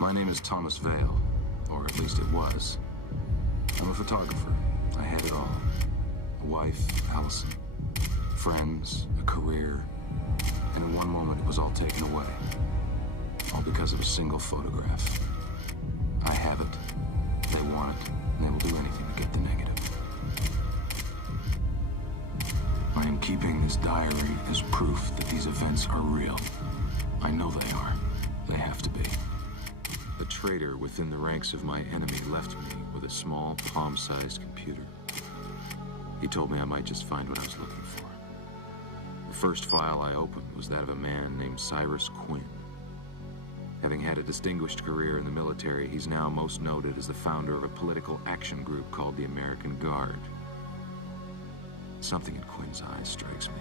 My name is Thomas Vale, or at least it was. I'm a photographer. I had it all. A wife, Allison. Friends, a career. And in one moment, it was all taken away. All because of a single photograph. I have it. They want it. And they will do anything to get the negative. I am keeping this diary as proof that these events are real. I know they are. They have to be. A traitor within the ranks of my enemy left me with a small, palm-sized computer. He told me I might just find what I was looking for. The first file I opened was that of a man named Cyrus Quinn. Having had a distinguished career in the military, he's now most noted as the founder of a political action group called the American Guard. Something in Quinn's eyes strikes me.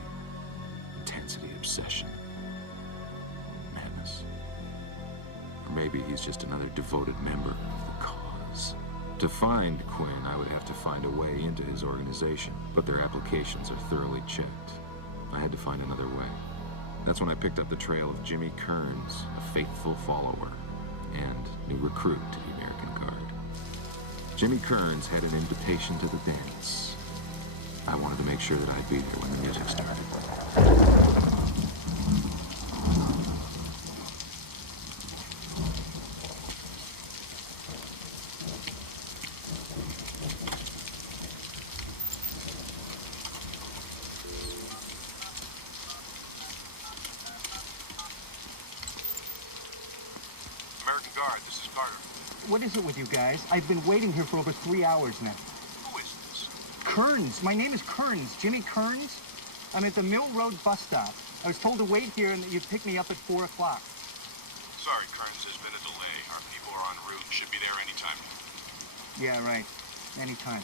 Intensity, obsession, madness. Or maybe he's just another devoted member of the cause. To find Quinn, I would have to find a way into his organization, but their applications are thoroughly checked. I had to find another way. That's when I picked up the trail of Jimmy Kearns, a faithful follower and new recruit to the American Guard. Jimmy Kearns had an invitation to the dance. I wanted to make sure that I'd be there when the music started. American Guard, this is Carter. What is it with you guys? I've been waiting here for over 3 hours now. Who is this? Kearns. My name is Kearns. Jimmy Kearns. I'm at the Mill Road bus stop. I was told to wait here and that you'd pick me up at 4 o'clock. Sorry, Kearns, there's been a delay. Our people are en route. Should be there anytime. Yeah, right. Anytime.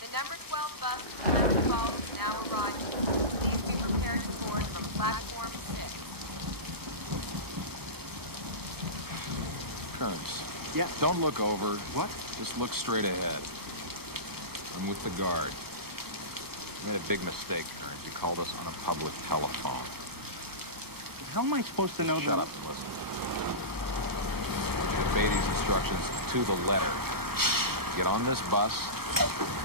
The number 12 bus to Clemens Falls is now arriving. Please be prepared to board from platform 6. Kearns. Yeah. Don't look over. What? Just look straight ahead. I'm with the Guard. You made a big mistake, Kearns. You called us on a public telephone. How am I supposed to know Shut that? up and listen. Obey these instructions to the letter. Get on this bus.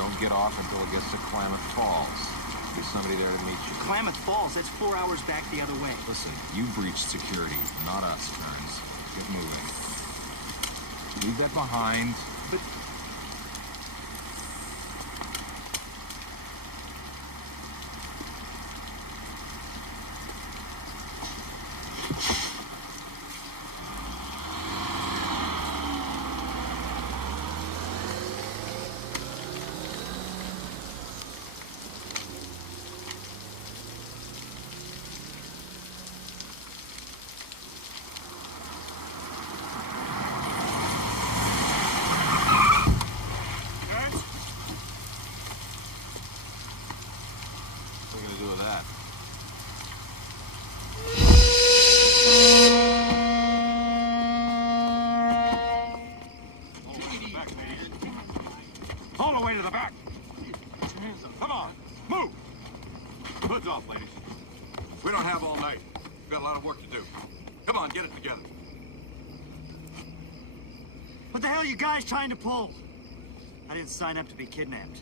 Don't get off until it gets to Klamath Falls. There'll be somebody there to meet you. Klamath Falls. That's 4 hours back the other way. Listen, you breached security, not us, Kearns. Get moving. Leave that behind. But What are you gonna do with that? All the way to the back. Come on, move. Hoods off, ladies. We don't have all night. We've got a lot of work to do. Come on, get it together. what the hell are you guys trying to pull? I didn't sign up to be kidnapped.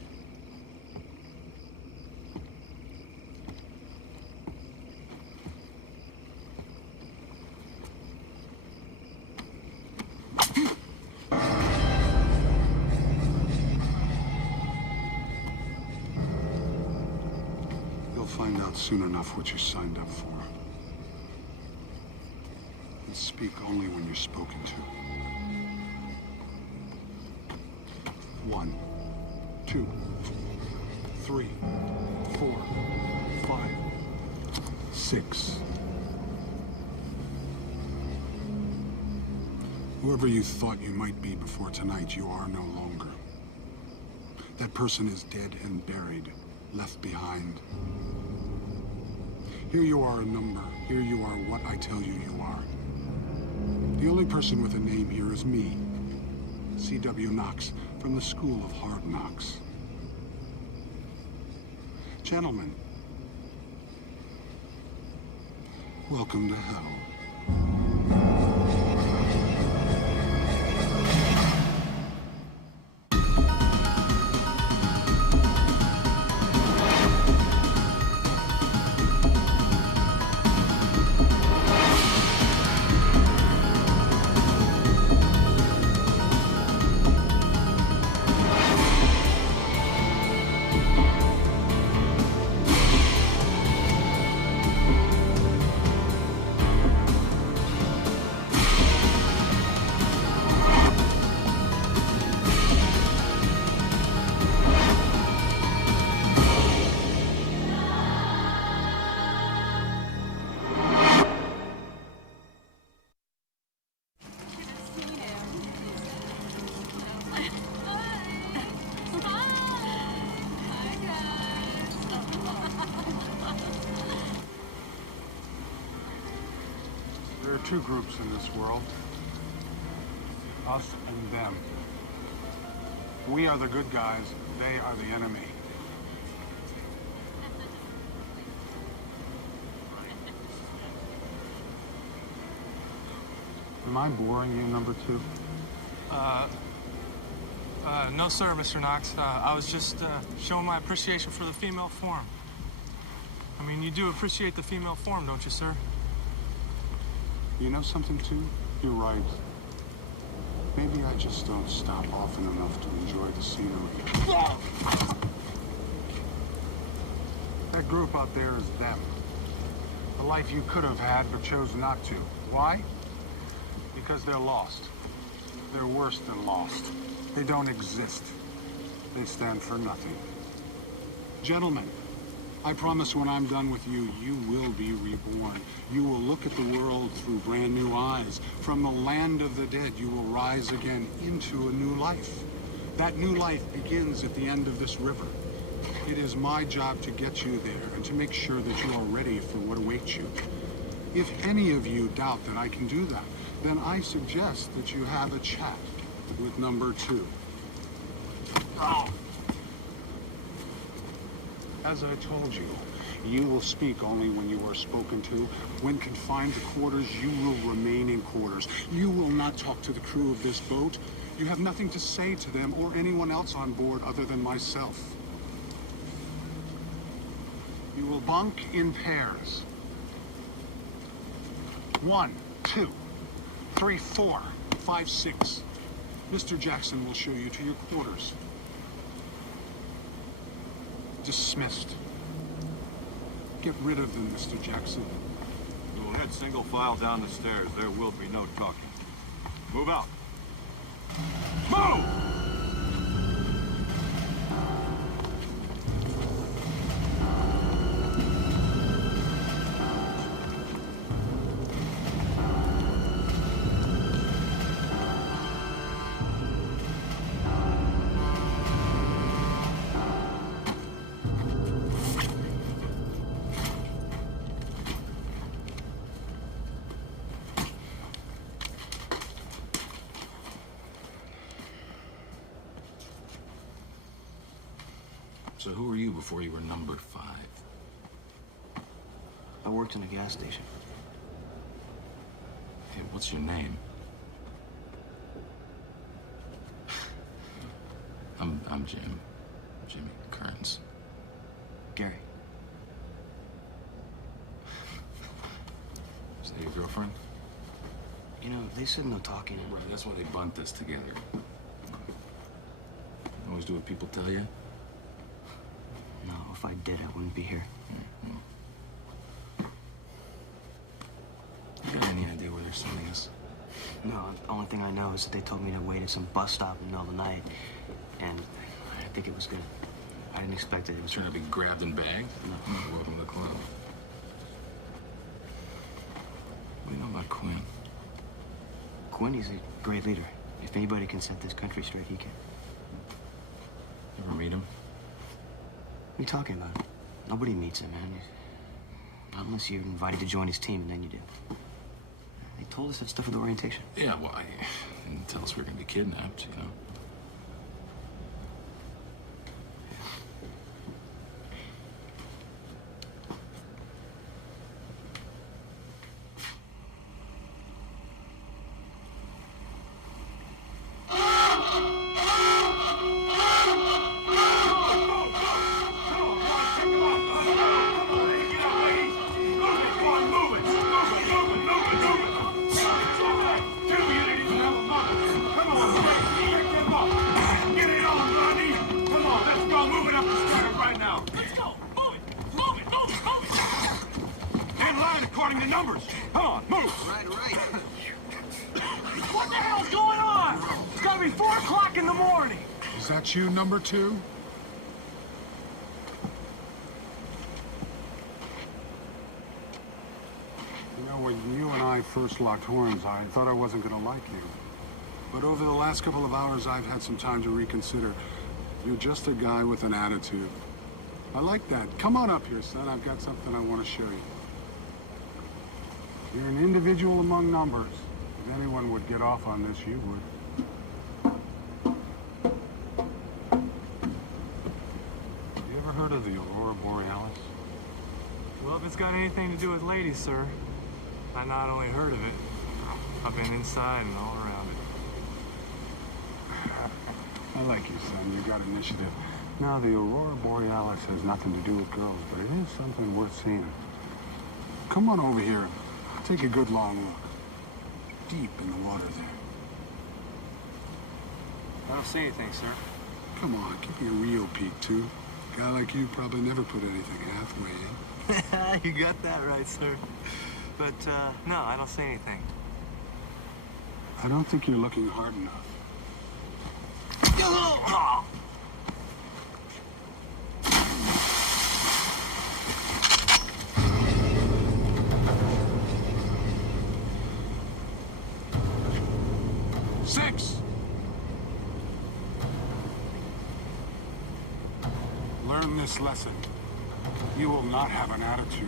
You'll find out soon enough what you signed up for. And speak only when you're spoken to. 1, 2, 3, 4, 5, 6. Whoever you thought you might be before tonight, you are no longer. That person is dead and buried, left behind. Here you are a number. Here you are what I tell you you are. The only person with a name here is me, C.W. Knox, from the School of Hard Knocks. Gentlemen, Welcome to hell. There are two groups in this world. Us and them. We are the good guys, they are the enemy. Am I boring you, number two? No, sir, Mr. Knox. I was just showing my appreciation for the female form. I mean, you do appreciate the female form, don't you, sir? You know something, too? You're right. Maybe I just don't stop often enough to enjoy the scenery. That group out there is them. The life you could have had but chose not to. Why? Because they're lost. They're worse than lost. They don't exist. They stand for nothing. Gentlemen, I promise when I'm done with you, you will be reborn. You will look at the world through brand new eyes. From the land of the dead, you will rise again into a new life. That new life begins at the end of this river. It is my job to get you there and to make sure that you are ready for what awaits you. If any of you doubt that I can do that, then I suggest that you have a chat with number two. As I told you, you will speak only when you are spoken to. When confined to quarters, you will remain in quarters. You will not talk to the crew of this boat. You have nothing to say to them or anyone else on board other than myself. You will bunk in pairs. 1, 2, 3, 4, 5, 6. Mr. Jackson will show you to your quarters. Dismissed. Get rid of them, Mr. Jackson. We'll head single file down the stairs. There will be no talking. Move out. Move! So who were you before you were number 5? I worked in a gas station. Hey, what's your name? I'm Jim. Jimmy Kearns. Gary. Is that your girlfriend? You know, they said no talking. Right, that's why they bunked us together. Always do what people tell you? No, if I did, I wouldn't be here. You got any idea where they're sending us? No, the only thing I know is that they told me to wait at some bus stop in the middle of the night. And I think it was good. I didn't expect it. It was Trying to be grabbed and bagged? No. Welcome to the club. What do you know about Quinn? Quinn, he's a great leader. If anybody can set this country straight, he can. You ever meet him? What are you talking about? Nobody meets him, man. Not unless you're invited to join his team, and then you do. They told us that stuff at the orientation. Yeah, well, I didn't tell us we were gonna be kidnapped, you know. counting the numbers. Come on, move. Right. What the hell's going on? It's gotta be 4 o'clock in the morning. Is that you, number 2? You know, when you and I first locked horns, I thought I wasn't gonna like you. But over the last couple of hours, I've had some time to reconsider. You're just a guy with an attitude. I like that. Come on up here, son. I've got something I want to show you. You're an individual among numbers. If anyone would get off on this, you would. Have you ever heard of the Aurora Borealis? Well, if it's got anything to do with ladies, sir, I not only heard of it, I've been inside and all around it. I like you, son. You got initiative. Now, the Aurora Borealis has nothing to do with girls, but it is something worth seeing. Come on over here. Take a good long look. Deep in the water there. I don't see anything, sir. Come on, give me a real peek, too. A guy like you probably never put anything halfway in. You got that right, sir. But, no, I don't see anything. I don't think you're looking hard enough. Six. Learn this lesson. You will not have an attitude.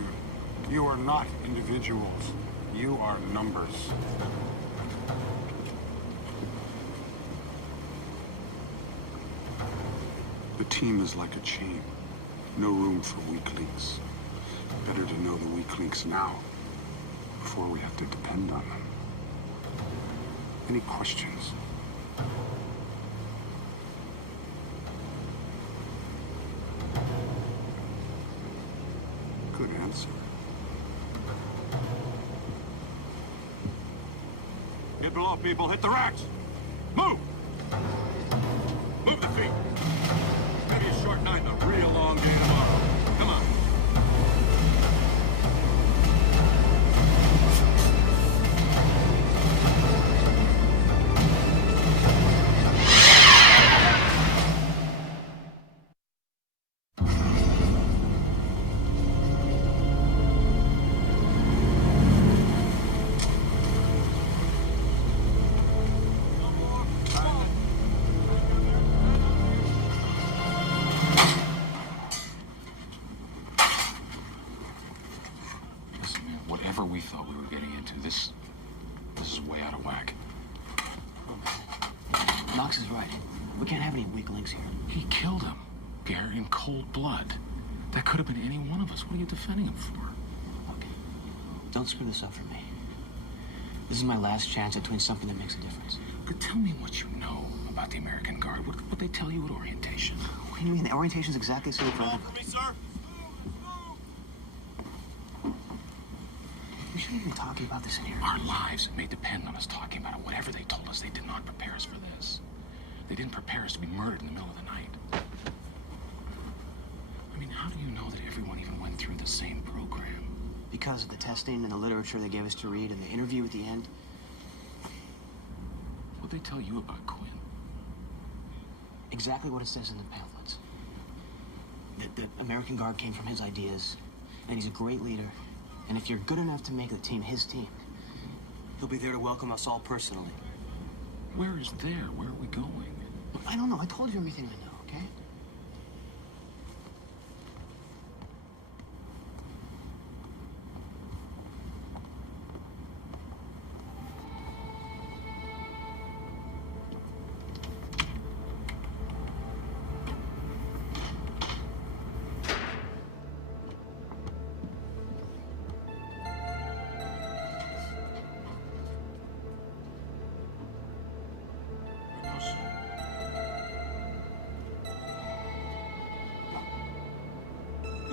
You are not individuals. You are numbers. The team is like a chain. No room for weaklings. Better to know the weak links now, before we have to depend on them. Any questions? Good answer. Get below, people. Hit the racks. Move. Move the feet. Maybe a short night and a real long day tomorrow. Come on. Listen, man, whatever we thought we were getting into, this is way out of whack. Knox is right. We can't have any weak links here. He killed him, Gary, in cold blood. That could have been any one of us. What are you defending him for? Okay. Don't screw this up for me. This is my last chance at doing something that makes a difference. But tell me what you know about the American Guard. What they tell you at orientation? What do you mean? The orientation's exactly the same for everybody. me, sir. We shouldn't even be talking about this in here. Our lives may depend on us talking about it. Whatever they told us, they did not prepare us for this. They didn't prepare us to be murdered in the middle of the night. I mean, how do you know that everyone even went through the same program? Because of the testing and the literature they gave us to read and the interview at the end. What'd they tell you about Quinn? Exactly what it says in the pamphlets. The American Guard came from his ideas, and he's a great leader. And if you're good enough to make the team his team, he'll be there to welcome us all personally. Where is there? Where are we going? I don't know. I told you everything I know, okay?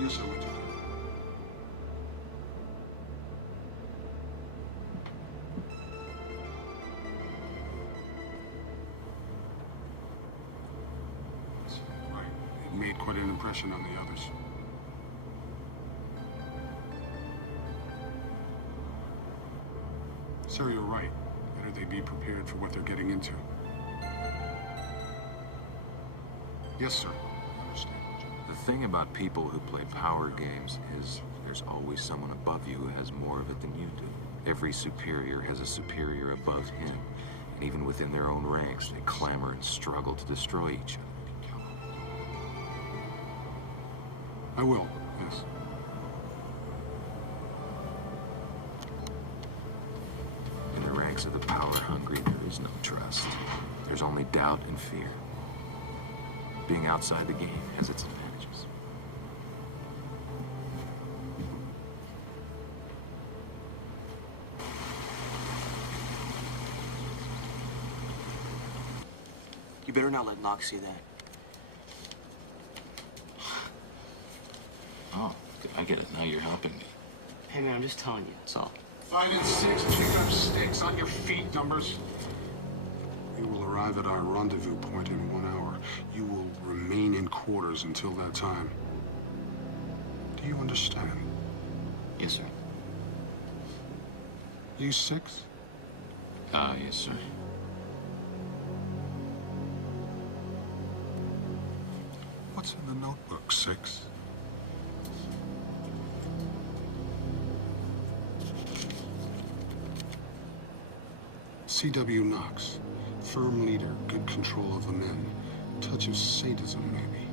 Yes, sir, what you do? Right. It made quite an impression on the others. Sir, you're right. Better they be prepared for what they're getting into. Yes, sir. Understand. The thing about people who play power games is there's always someone above you who has more of it than you do. Every superior has a superior above him. And even within their own ranks, they clamor and struggle to destroy each other. I will, yes. In the ranks of the power-hungry, there is no trust. There's only doubt and fear. Being outside the game has its advantages. You better not let Knox see that. Oh, I get it. Now you're helping me. Hey, man, I'm just telling you, that's all. 5 and 6, pick up stakes on your feet, numbers. We will arrive at our rendezvous point in 1 hour. You will remain in quarters until that time. Do you understand? Yes, sir. You 6? Yes, sir. What's in the notebook, 6? C.W. Knox. Firm leader, good control of the men. Touch of sadism, maybe.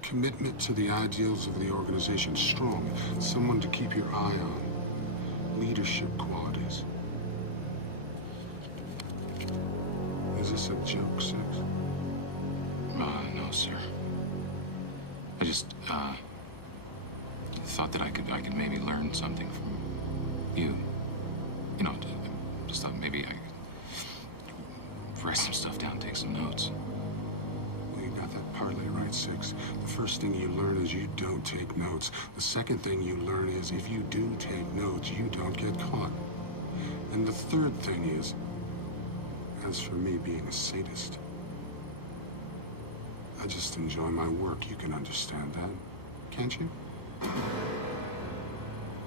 Commitment to the ideals of the organization. Strong. Someone to keep your eye on. Leadership qualities. Is this a joke, 6? No, sir. I just, thought that I could maybe learn something from you. You know, just thought maybe I could write some stuff down, take some notes. Well, you got that partly right, 6. The first thing you learn is you don't take notes. The second thing you learn is if you do take notes, you don't get caught. And the third thing is, as for me being a sadist, I just enjoy my work. You can understand that, can't you?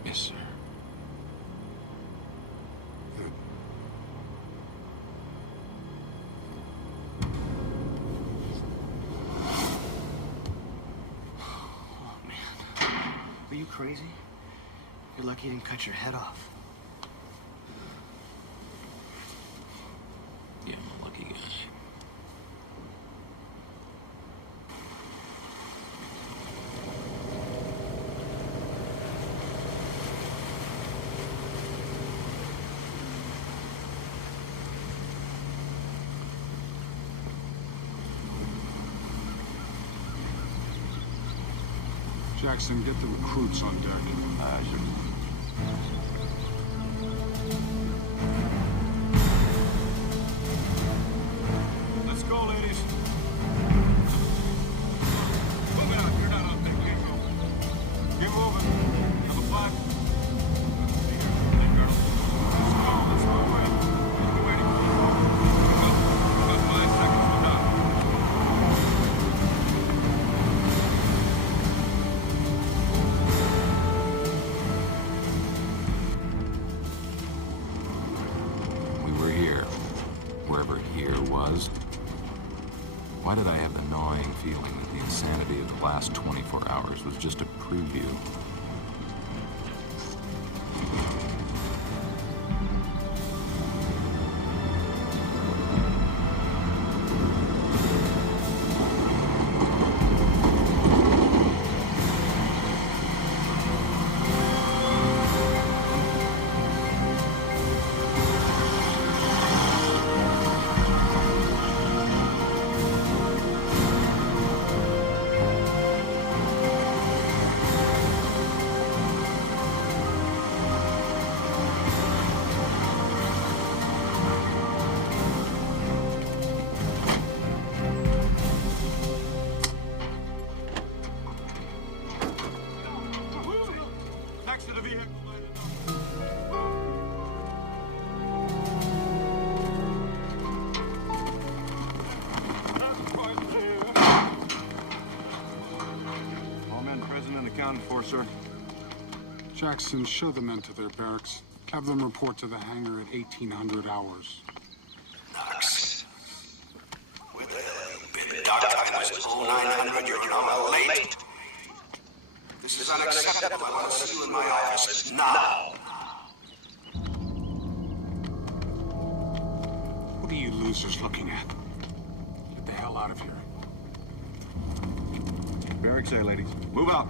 Yes, sir. Good. Oh, man. Are you crazy? You're lucky you didn't cut your head off. Yeah, I'm a lucky guy. Jackson, get the recruits on deck. Let's go, ladies. Move out. You're not on deck. Get moving. Get moving. Number 5. Hey, girl. Let's go. Wait. We're waiting. Go. You got 5 seconds to knock. We were here. Wherever here was. Why did I have the gnawing feeling that the insanity of the last 24 hours was just a preview? Next to the vehicle, lighted up. All men present and accounted for, sir. Jackson, show the men to their barracks. Have them report to the hangar at 1800 hours. Knox. Where the hell have you been? Doc time was 0900. You're an hour late. This is unacceptable. I want to see you in my office now. What are you losers looking at? Get the hell out of here. Barracks there, ladies. Move out.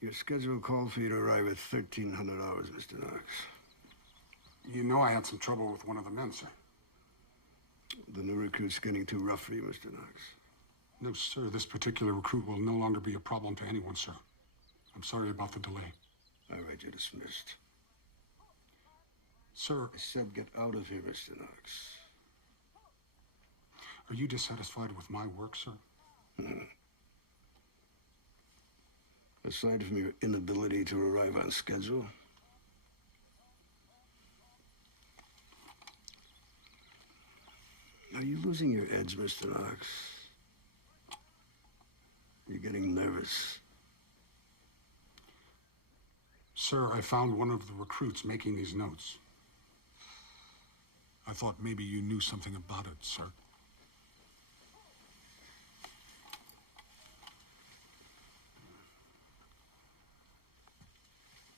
Your scheduled call for you to arrive at 1300 hours, Mr. Knox. You know I had some trouble with one of the men, sir. The new recruit's getting too rough for you, Mr. Knox. No, sir. This particular recruit will no longer be a problem to anyone, sir. I'm sorry about the delay. All right, you're dismissed. Sir, I said get out of here, Mr. Knox. are you dissatisfied with my work, sir? Aside from your inability to arrive on schedule, are you losing your edge, Mr. Knox? You're getting nervous. Sir, I found one of the recruits making these notes. I thought maybe you knew something about it, sir.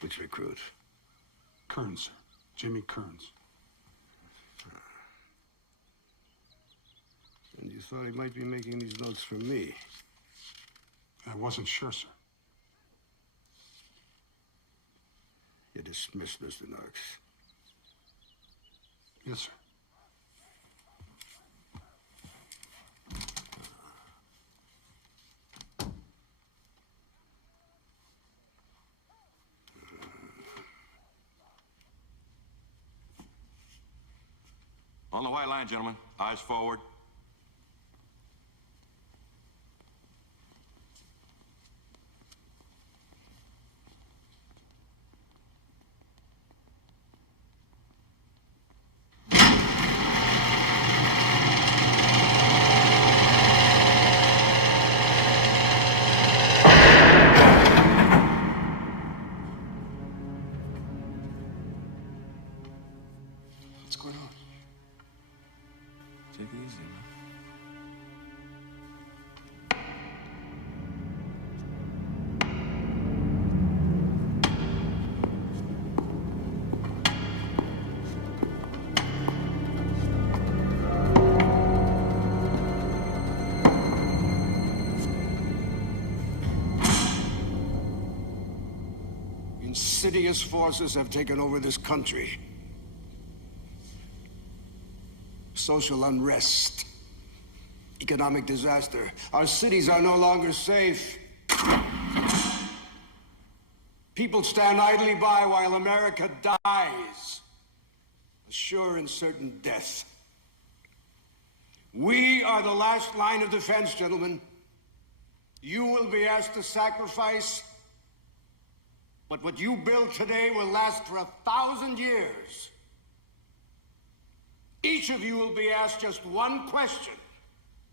Which recruit? Kearns, sir. Jimmy Kearns. And you thought he might be making these notes for me? I wasn't sure, sir. You're dismissed, Mr. Knox. Yes, sir. On the white line, gentlemen. Eyes forward. What's going on? Take it easy, man. Insidious forces have taken over this country. Social unrest, economic disaster. Our cities are no longer safe. People stand idly by while America dies a sure and certain death. We are the last line of defense, gentlemen. You will be asked to sacrifice, but what you build today will last for 1,000 years. Each of you will be asked just one question.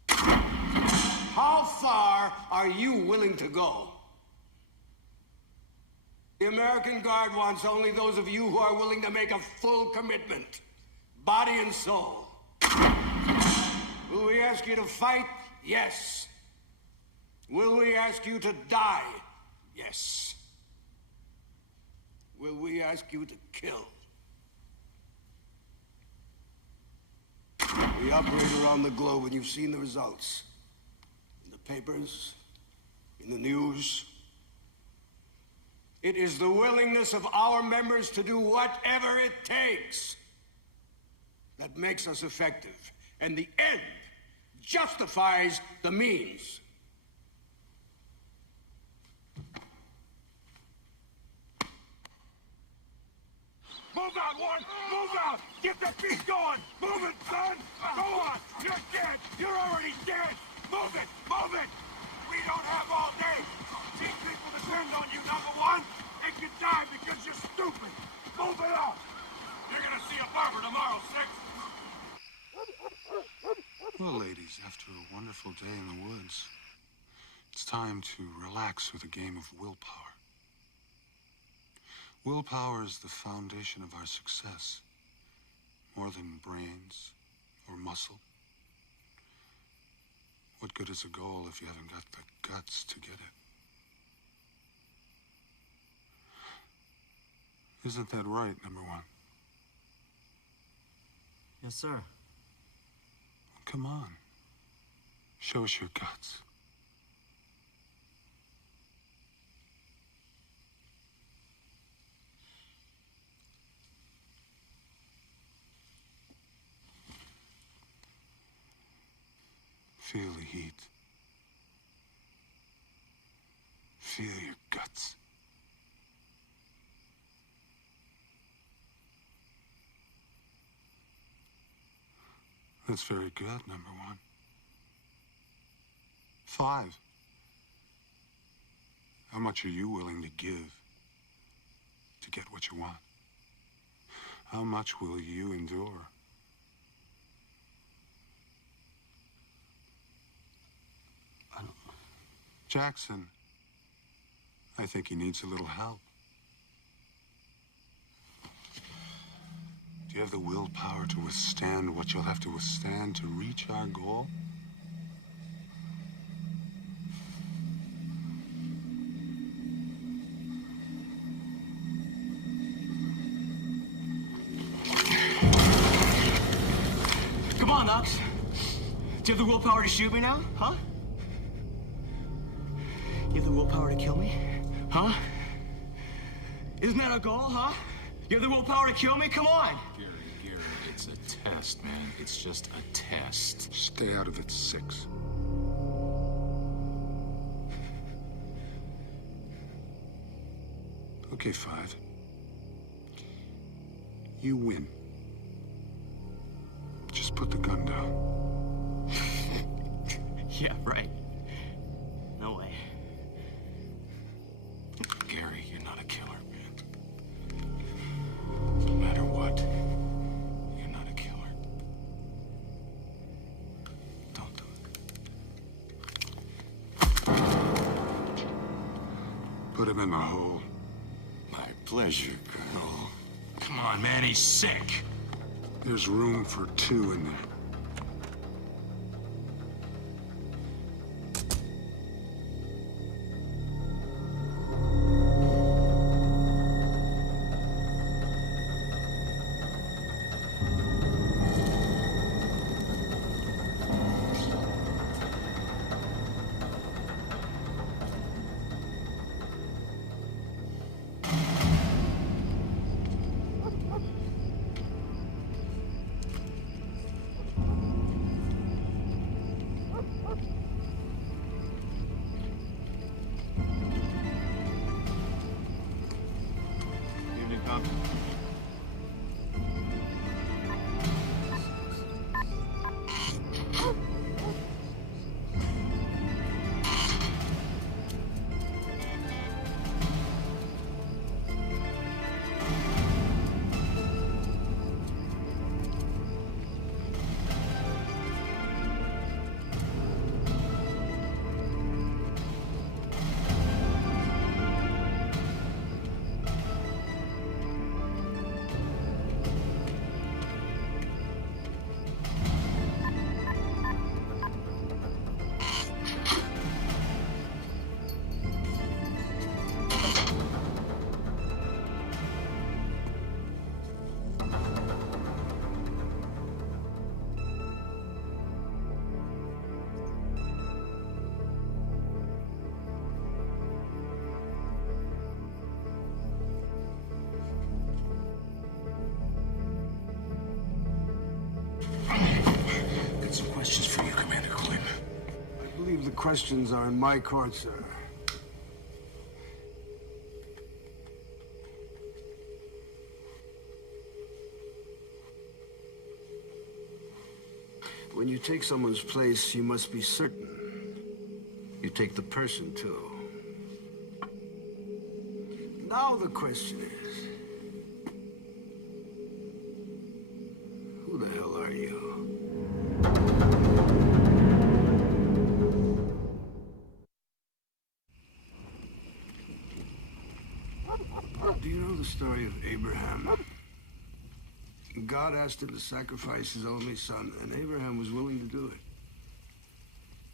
How far are you willing to go? The American Guard wants only those of you who are willing to make a full commitment, body and soul. Will we ask you to fight? Yes. Will we ask you to die? Yes. Will we ask you to kill? We operate around the globe, and you've seen the results. In the papers, in the news. It is the willingness of our members to do whatever it takes that makes us effective. And the end justifies the means. Guard 1, move out! Get the beat going! Move it, son! Go on! You're dead! You're already dead! Move it! Move it! We don't have all day! These people depend on you, number 1! They could die because you're stupid! Move it up! You're gonna see a barber tomorrow, 6! Well, ladies, after a wonderful day in the woods, it's time to relax with a game of willpower. Willpower is the foundation of our success, more than brains or muscle. What good is a goal if you haven't got the guts to get it? Isn't that right, number 1? Yes, sir. Come on. Show us your guts. Feel the heat. Feel your guts. That's very good, number 1. 5. How much are you willing to give to get what you want? How much will you endure? I don't... Jackson, I think he needs a little help. Do you have the willpower to withstand what you'll have to withstand to reach our goal? Come on, Knox. Do you have the willpower to shoot me now, huh? You have the willpower to kill me? Huh? Isn't that our goal, huh? You have the willpower to kill me? Come on! Gary, it's a test, man. It's just a test. Stay out of it, 6. Okay, 5. You win. Just put the gun down. Yeah, right. No way. Gary, you're not a killer, man. No matter what, you're not a killer. Don't do it. Put him in the hole. My pleasure, Colonel. Come on, man, he's sick. There's room for 2 in there. Evening, Compton. Got some questions for you, Commander Quinn. I believe the questions are in my court, sir. When you take someone's place, you must be certain. You take the person, too. Now the question is, who the hell are you? Do you know the story of Abraham? God asked him to sacrifice his only son, and Abraham was willing to do it.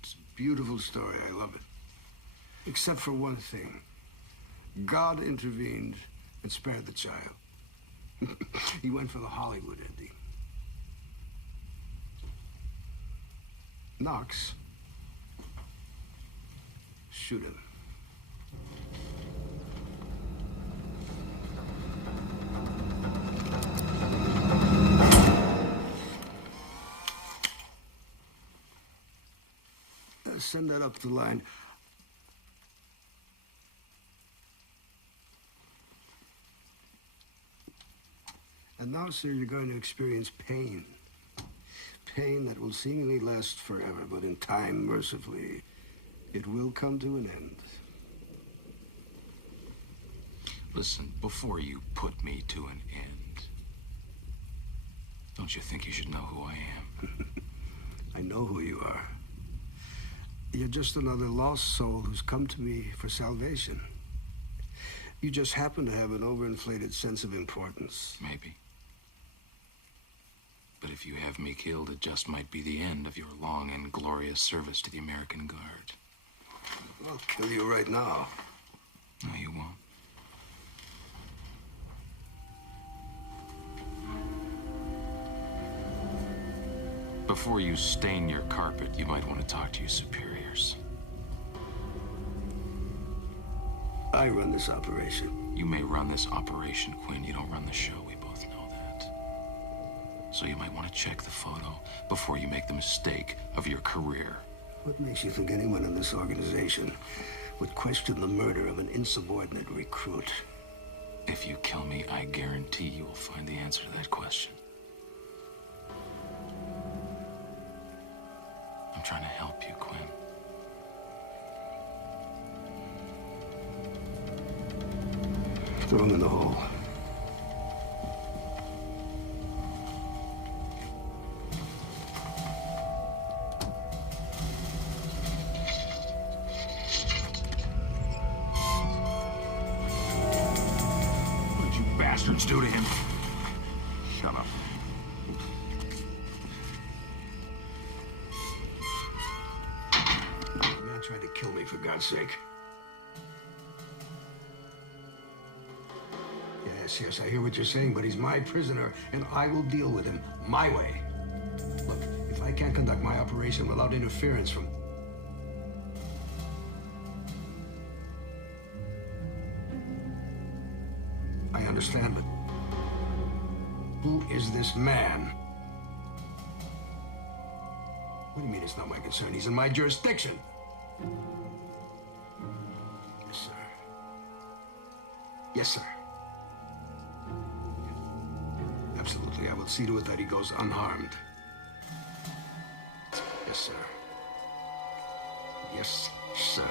It's a beautiful story. I love it. Except for one thing. God intervened and spared the child. He went for the Hollywood ending. Knox, shoot him. Send that up the line. And now, sir, you're going to experience pain. Pain that will seemingly last forever, but in time, mercifully, it will come to an end. Listen, before you put me to an end, don't you think you should know who I am? I know who you are. You're just another lost soul who's come to me for salvation. You just happen to have an overinflated sense of importance. Maybe. But if you have me killed, it just might be the end of your long and glorious service to the American Guard. I'll kill you right now. No, you won't. Before you stain your carpet, you might want to talk to your superiors. I run this operation. You may run this operation, Quinn. You don't run the show. We both know that. So you might want to check the photo before you make the mistake of your career. What makes you think anyone in this organization would question the murder of an insubordinate recruit? If you kill me, I guarantee you will find the answer to that question. I'm trying to help you, Quinn. Throw him in the hole. What did you bastards do to him? Shut up. The man tried to kill me, for God's sake. Yes, I hear what you're saying, but he's my prisoner, and I will deal with him my way. Look, if I can't conduct my operation without interference from... I understand, but who is this man? What do you mean it's not my concern? He's in my jurisdiction. Yes, sir. Yes, sir. Absolutely, I will see to it that he goes unharmed. Yes, sir. Yes, sir.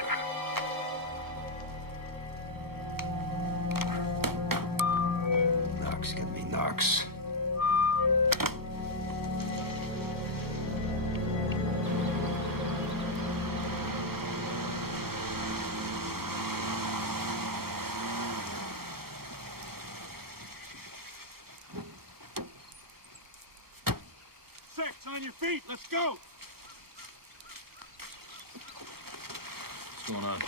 Knox, get me Knox. Six, on your feet, let's go! What's going on?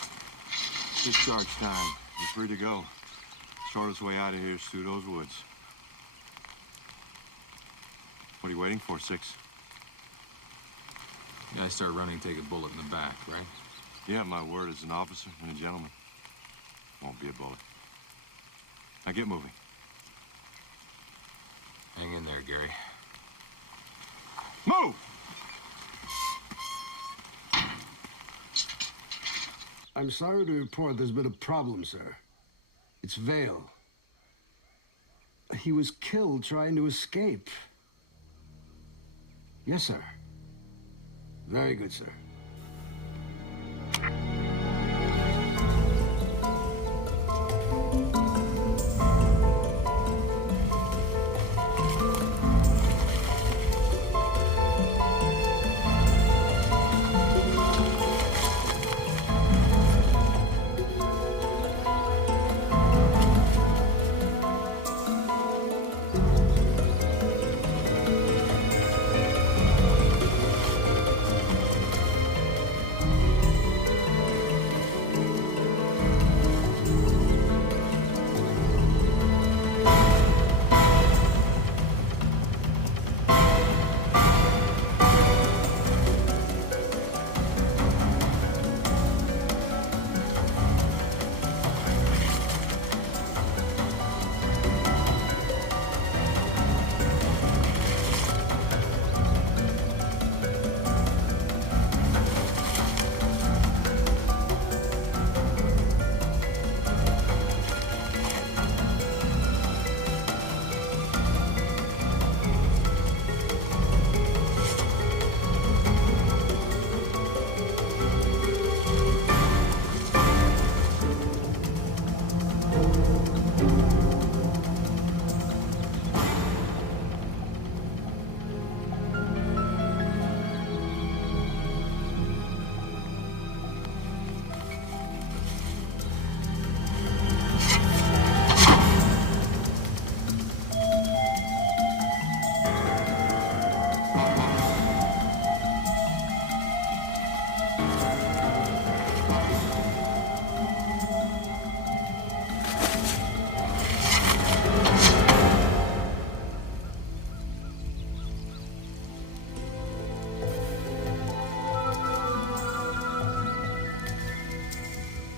Discharge time. We're free to go. Shortest way out of here is through those woods. What are you waiting for, Six? You guys start running, take a bullet in the back, right? Yeah, my word as an officer and a gentleman. Won't be a bullet. Now get moving. Hang in there, Gary. Move! I'm sorry to report there's been a problem, sir. It's Vale. He was killed trying to escape. Yes, sir. Very good, sir.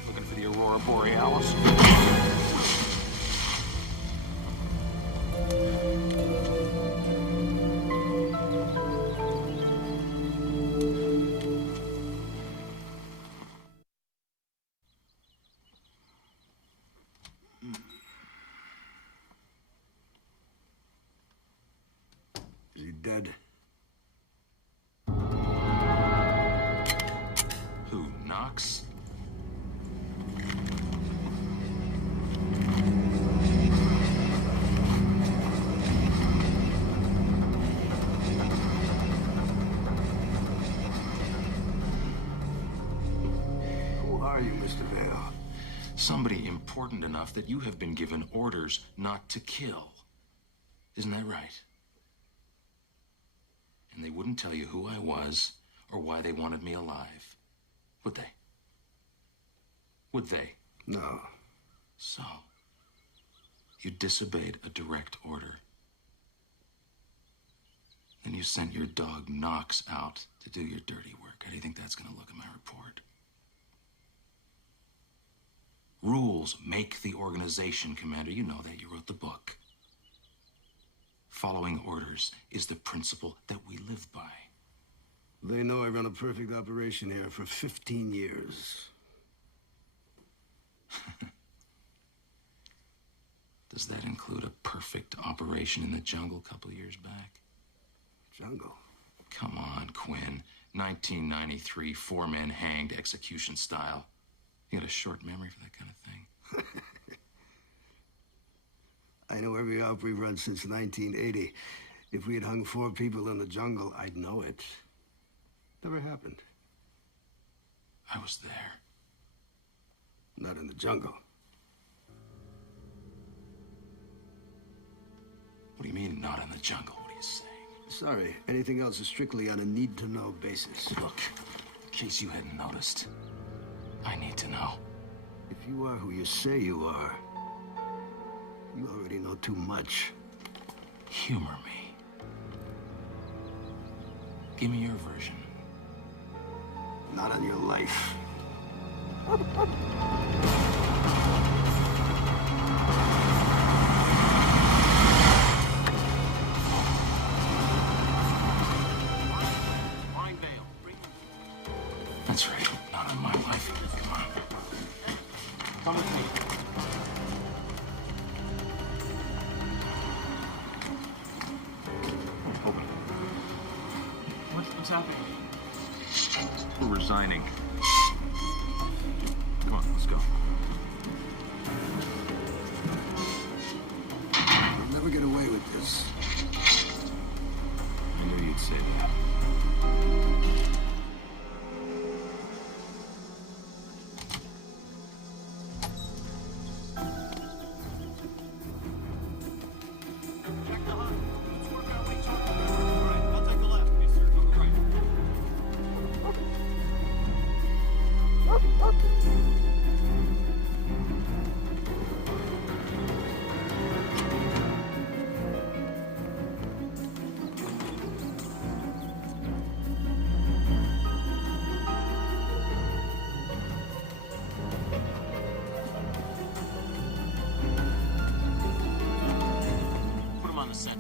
Looking for the Aurora Borealis? Is he dead? Who, Knox? Who are you, Mr. Vale? Somebody important enough that you have been given orders not to kill. Isn't that right? And they wouldn't tell you who I was or why they wanted me alive. Would they? Would they? No. So, you disobeyed a direct order. Then you sent your dog Knox out to do your dirty work. How do you think that's going to look in my report? Rules make the organization, Commander. You know that. You wrote the book. Following orders is the principle that we live by. They know I run a perfect operation here for 15 years. Does that include a perfect operation in the jungle a couple of years back? Jungle? Come on, Quinn. 1993, 4 men hanged, execution style. You got a short memory for that kind of thing. I know every op we've run since 1980. If we had hung 4 people in the jungle, I'd know it. Never happened. I was there. Not in the jungle. What do you mean, not in the jungle? What are you saying? Sorry, anything else is strictly on a need-to-know basis. Look, in case you hadn't noticed, I need to know. If you are who you say you are, you already know too much. Humor me. Give me your version. Not on your life. That's right. Not on my life. Come on. Come with me. What's happening? resigning. Come on, let's go. You'll never get away with this. I knew you'd say that. Check the hunt. Let's work our way toward the river. All right, I'll take the left. Yes, sir. Go right. Put him on the scent.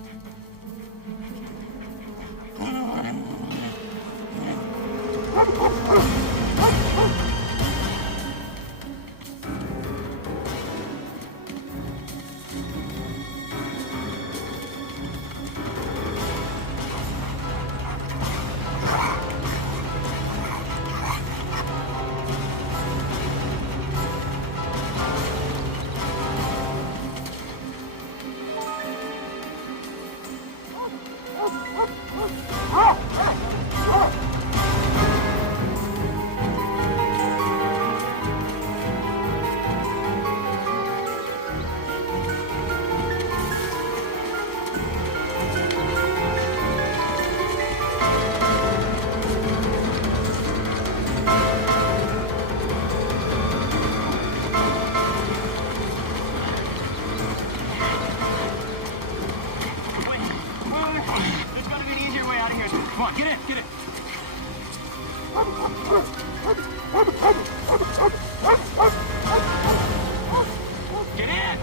There's gotta be an easier way out of here. Come on, get in, get in. Get in!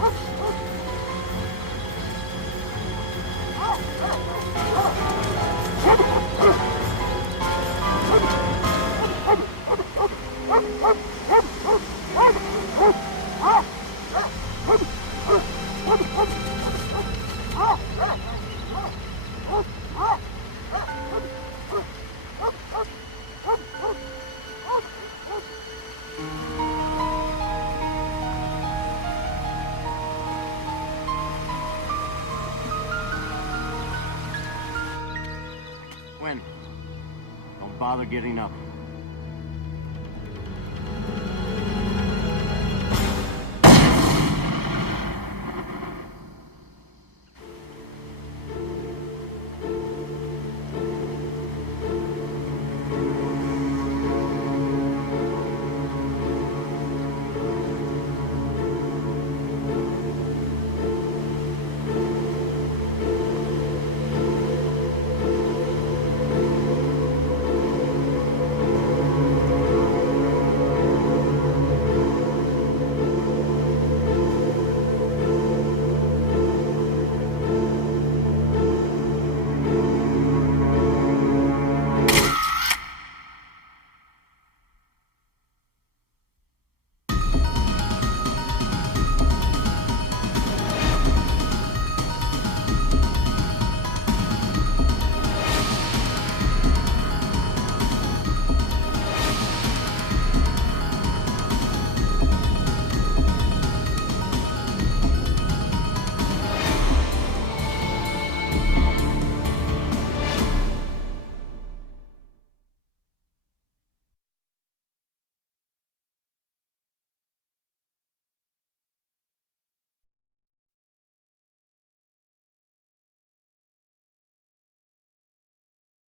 When? Don't bother getting up.